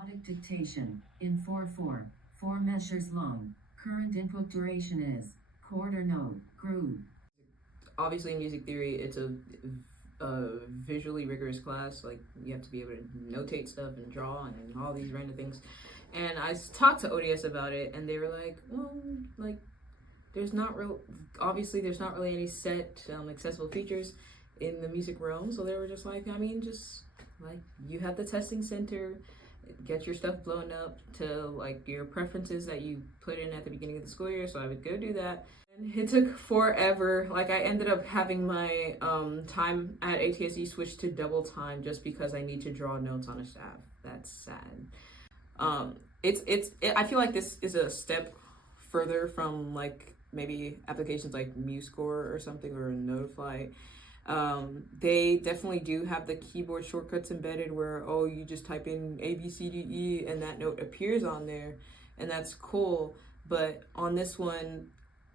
Melodic dictation in 4/4, 4 measures long. Current input duration is quarter note, groove. Obviously in music theory, it's a visually rigorous class. Like, you have to be able to notate stuff and draw and all these random things. And I talked to ODS about it, and they were like, well, like, there's not really any set accessible features in the music realm. So they were just like, I mean, just like, you have the testing center, get your stuff blown up to like your preferences that you put in at the beginning of the school year. So I would go do that. And it took forever. Like, I ended up having my time at ATSE switched to double time just because I need to draw notes on a staff. That's sad. I feel like this is a step further from like maybe applications like MuseScore or something, or Notify. They definitely do have the keyboard shortcuts embedded where, oh, you just type in A, B, C, D, E, and that note appears on there, and that's cool. But on this one,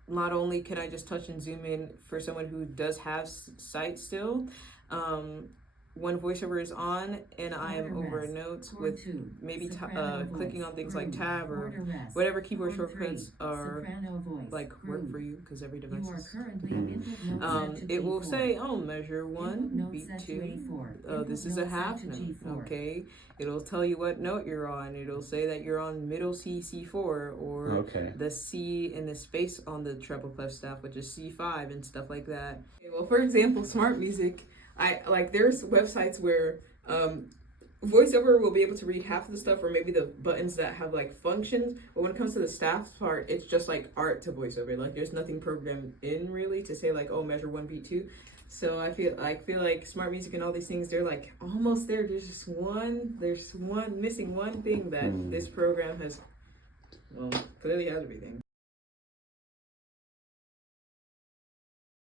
not only can I just touch and zoom in for someone who does have sight still, when voiceover is on and I am over notes with maybe clicking on things like tab or whatever keyboard shortcuts are like work for you, because every device is it will say, oh, measure 1, beat 2, this is a half note, okay? It'll tell you what note you're on. It'll say that you're on middle C, C4, or the C in the space on the treble clef staff, which is C5 and stuff like that. Okay, well, for example, Smart Music, there's websites where voiceover will be able to read half of the stuff, or maybe the buttons that have like functions, but when it comes to the staff part, it's just like art to voiceover. Like, there's nothing programmed in really to say like, oh, measure 1, beat 2. So I feel like Smart Music and all these things, they're like almost there. There's missing one thing that this program has, well, clearly has everything.